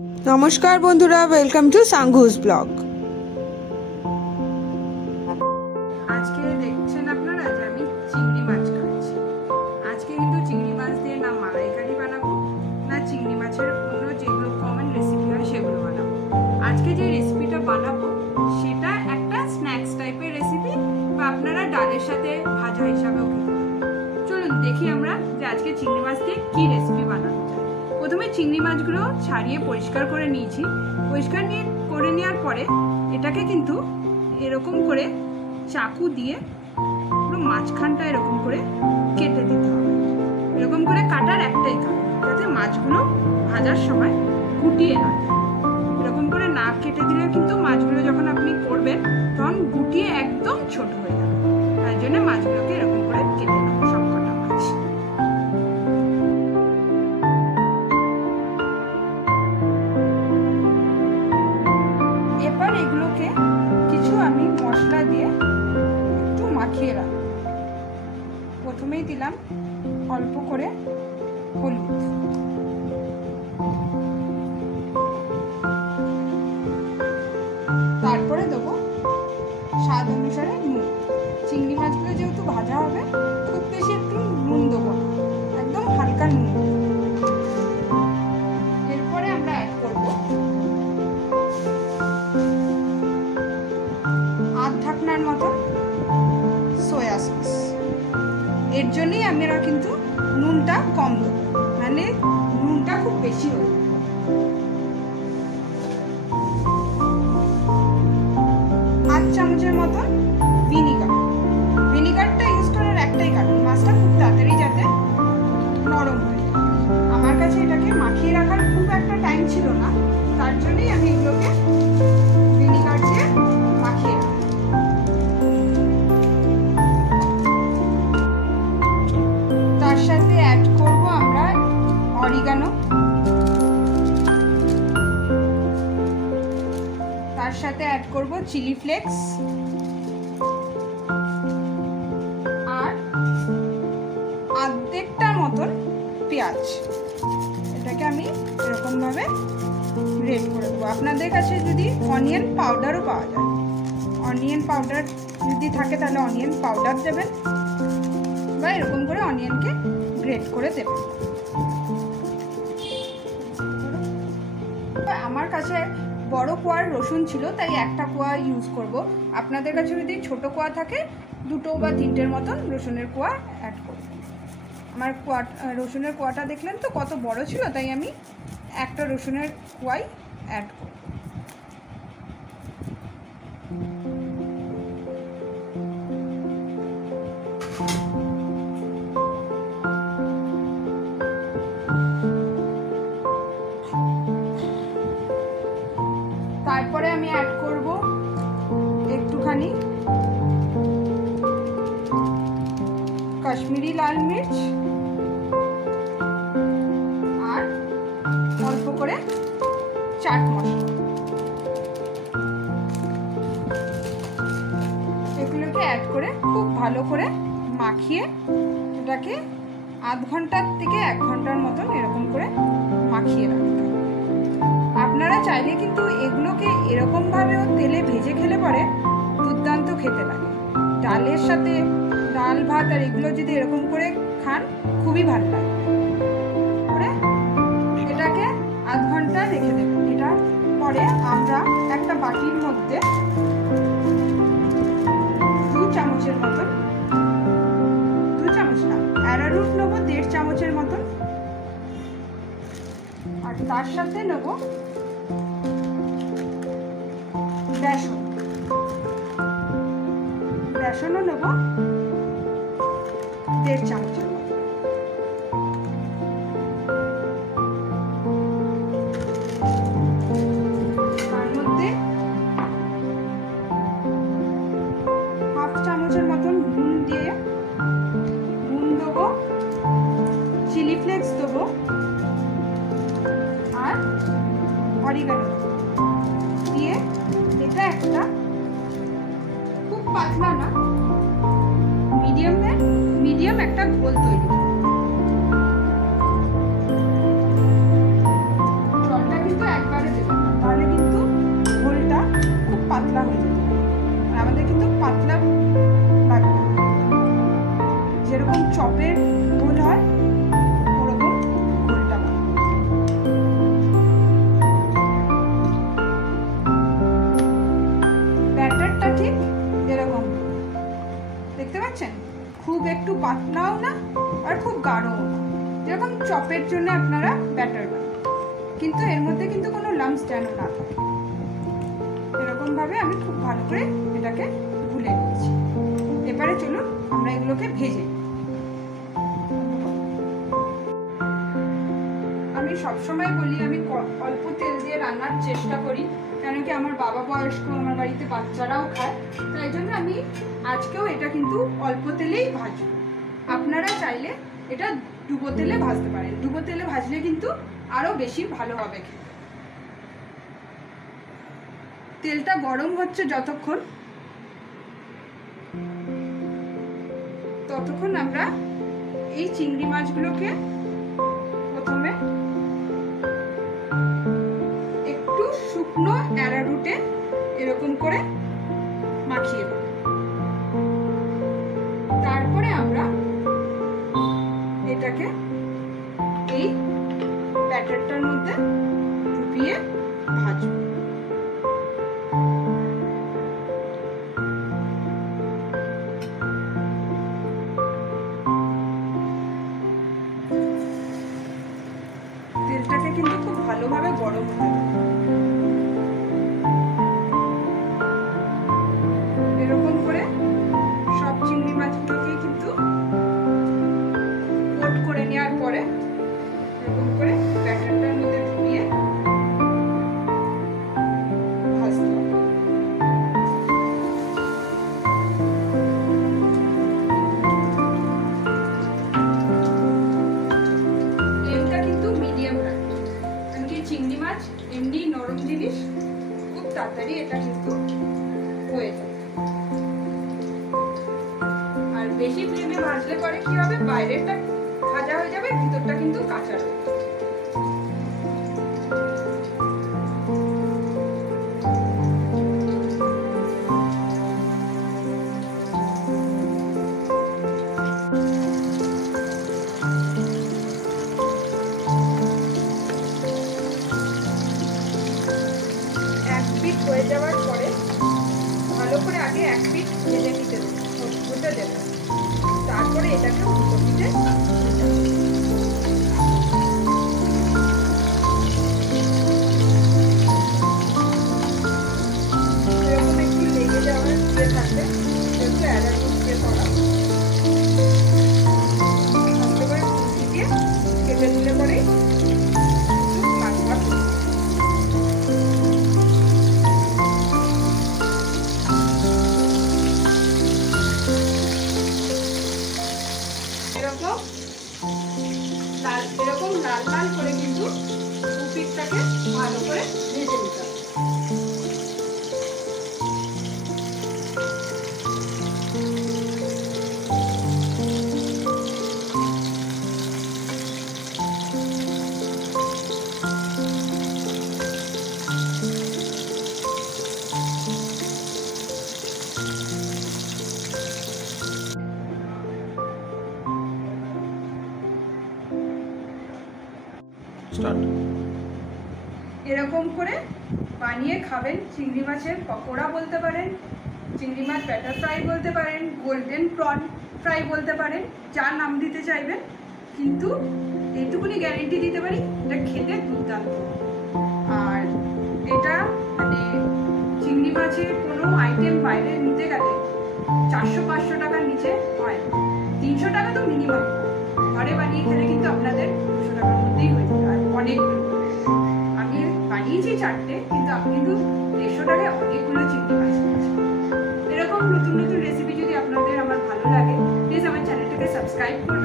নমস্কার বন্ধুরা, welcome to সাঙ্গুস blog. আজকে দেখছেন আপনারা যে আমি চিংড়ি মাছ খাচ্ছি। আজকে কিন্তু চিংড়ি মাছ দিয়ে না মালাইকারি বানাবো, না চিংড়ি মাছের অন্য যেগুলো কমন রেসিপি হয় সেগুলো বানাবো। আজকে যে রেসিপিটা বানাবো সেটা একটা স্ন্যাক্স টাইপের রেসিপি, বা আপনারা ডালের সাথে ভাজা হিসাবেও খেতে পারেন। চলুন দেখি আমরা যে আজকে চিংড়ি মাছ দিয়ে কী রেসিপি বানানো যায়। প্রথমে চিংড়ি মাছগুলো ছাড়িয়ে পরিষ্কার করে নিয়েছি। পরিষ্কার করে নেওয়ার পরে এটাকে কিন্তু এরকম করে চাকু দিয়ে পুরো মাঝখানটা এরকম করে কেটে দিতে হবে। এরকম করে কাটার একটাই কারণ, যাতে মাছগুলো ভাজার সময় গুটিয়ে না যায়। এরকম করে না কেটে দিলে কিন্তু মাছগুলো যখন আপনি করবেন তখন গুটিয়ে একদম ছোট হয়ে যাবে। তাই জন্য মাছগুলোকে এরকম করে কেটে নেবো, সব কটা মাছ। এবার এগুলোকে কিছু আমি মশলা দিয়ে একটু মাখিয়ে রাখবো। প্রথমেই দিলাম অল্প করে হলুদ, তারপরে দেবো স্বাদ অনুসারে নুন। চিংড়ি মাছগুলো যেহেতু ভাজা হবে, খুব বেশি একটু নুন দেবো না, একদম হালকা নুন। এরপরে আমরা অ্যাড করবো আধ ঢাকনার মতো সয়া সস। এর জন্যই আমরা কিন্তু নুনটা কম দেবো, মানে নুনটা খুব বেশি হবে। আধ চামচের মতন ভিনিগার। ভিনিগারটা ইউজ করার একটাই কারণ, মাছটা খুব তাড়াতাড়ি যাতে নরম হয়ে যায়। আমার কাছে এটাকে মাখিয়ে রাখার খুব একটা টাইম ছিল না, তার জন্যই আমি এগুলোকে ভিনিগার দিয়ে মাখিয়ে রাখি। তার সাথে অ্যাড করব আমরা অরিগানো, তার সাথে অ্যাড করব চিলি ফ্লেক্স, আর অর্ধেকটার মতন পেঁয়াজ। এটাকে আমি এরকম ভাবে গ্রেট করে দেবো। আপনাদের কাছে যদি অনিয়ন পাউডারও পাওয়া যায়, অনিয়ন পাউডার যদি থাকে তাহলে অনিয়ন পাউডার দেবেন, বা এরকম করে অনিয়নকে গ্রেট করে দেবেন। আমার কাছে বড় কোয়ার রসুন ছিল, তাই একটা কোয়া ইউজ করব। আপনাদের কাছে যদি ছোট কোয়া থাকে, দুটো বা তিনটের মতন রসুনের কোয়া অ্যাড করব। আমার রসুনের কোয়াটা দেখলেন তো কত বড় ছিল, তাই আমি একটা রসুনের কোয়াই অ্যাড করব। তারপরে আমি অ্যাড করব একটুখানি কাশ্মীরি লাল মির্চ, আর অল্প করে চাট মশলা। এগুলোকে অ্যাড করে খুব ভালো করে মাখিয়ে এটাকে আধ ঘন্টার থেকে 1 ঘন্টার মতন এরকম করে মাখিয়ে রাখতে হবে। আপনারা চাইলে কিন্তু এগুলোকে এরকম ভাবেও তেলে ভেজে খেলে পরে দুর্দান্ত খেতে লাগে। ডালের সাথে, ডাল ভাত আর এগুলো যদি এরকম করে খান খুবই ভালো লাগে। এটাকে আধ ঘন্টা রেখে দেবেন। এটার পরে আমরা একটা বাটির মধ্যে 2 চামচের মতন, 2 চামচ না, অ্যারারুট নেবো 1.5 চামচের মতন, আর তার সাথে নেব বেসন। বেসনও নেব 1.5 চামচের মতো। তার মধ্যে 1/2 চামচের মতন নুন দিয়ে, নুন দেবো, চিলি ফ্লেক্স দেবো, আর অরিগানো দিয়ে এটা একটা খুব পাতলা না, মিডিয়াম একটা ঘোল তৈরি করব। জলটা কিন্তু একবার পাতলা হয়ে যেতে পারে। আর আমাদের কিন্তু পাতলা লাগবে, যেরকম চপের গোল হয় ওরকম গোলটা বানাবো। ব্যাটারটা ঠিক এরকম দেখতে পাচ্ছেন, খুব একটু পাতলাও না আর খুব গাঢ়ও না, যেরকম চপের জন্য আপনারা ব্যাটার বানান, কিন্তু এর মধ্যে কিন্তু কোনো লাম্পস যেন না থাকে। এরকম ভাবে আমি খুব ভালো করে এটাকে গুলে নিয়েছি। এবারে চলুন আমরা এগুলোকে ভেজে। আমি সবসময় বলি আমি অল্প তেল দিয়ে রান্নার চেষ্টা করি, কেন কি আমার বাবা বয়স্ক, আমার বাড়িতে বাচ্চারাও খায়, তাই জন্য আমি আজকেও এটা কিন্তু অল্প তেলেই ভাজবো। আপনারা চাইলে এটা ডুবো তেলে ভাজতে পারেন, ডুবো তেলে ভাজলে কিন্তু আরও বেশি ভালো হবে খেতে। তেলটা গরম হচ্ছে যতক্ষণ, ততক্ষণ আমরা এই চিংড়ি মাছগুলোকে প্রথমে একটু শুকনো অ্যারারুটে এরকম করে মাখিয়ে দেব। তারপরে আমরা এটাকে এই ব্যাটারটার মধ্যে ডুবিয়ে ভাজবো। তেলটাকে কিন্তু খুব ভালোভাবে গরম হতে হবে। এরকম করে সব চিংড়ি মাছগুলোকে কিন্তু কোট করে নেওয়ার পরে এরকম করে ব্যাটারটার মধ্যে ঢুকিয়ে ভাজতে হবে। ফ্লেমটা কিন্তু মিডিয়াম রাখবে, কারণ কি চিংড়ি মাছ এমনি নরম জিনিস, খুব তাড়াতাড়ি এটা কিন্তু হয়ে যাবে। আর বেশি ফ্লেমে ভাজলে পরে কি হবে, বাইরেটা ভাজা হয়ে যাবে, ভিতরটা কিন্তু কাঁচা রয়ে যাবে। এক পিঠ হয়ে যাওয়ার পরে ভালো করে আগে এক পিঠ ভেজে নিতে হতে দেবে, তারপরে এটাকে উল্টো পিঠে এরকম একটু লেগে যাওয়ার দিয়ে থাকবে, একটু অ্যালার্জি দিয়ে করা আস্তে করে খুঁটি দিয়ে কেটে দিলে পরেই ভাগ ভাগ এরকম লাল লাল করে কিন্তু পিঠটাকে ভালো করে ভেজে নিতে হবে। এরকম করে বানিয়ে খাবেন। চিংড়ি মাছের পকোড়া বলতে পারেন, চিংড়ি মাছ ব্যাটার ফ্রাই বলতে পারেন, গোল্ডেন প্রন ফ্রাই বলতে পারেন, যা নাম দিতে চাইবেন, কিন্তু এইটুকুনি গ্যারেন্টি দিতে পারি এটা খেতে দুর্দান্ত। আর এটা মানে চিংড়ি মাছের কোনো আইটেম বাইরে নিতে গেলে 400-500 টাকার নিচে হয়, 300 টাকা তো মিনিমাম। ঘরে বানিয়ে খেলে কিন্তু আপনাদের 200 টাকার মধ্যেই হয়ে যাবে। আর অনেকগুলো আমি বানিয়েছি 4টে, কিন্তু আপনি কিন্তু 150 টাকায় অনেকগুলো চিংড়ি মাছ নিয়েছি। এরকম নতুন নতুন রেসিপি যদি আপনাদের আমার ভালো লাগে, প্লিজ আমার চ্যানেলটাকে সাবস্ক্রাইব করুন।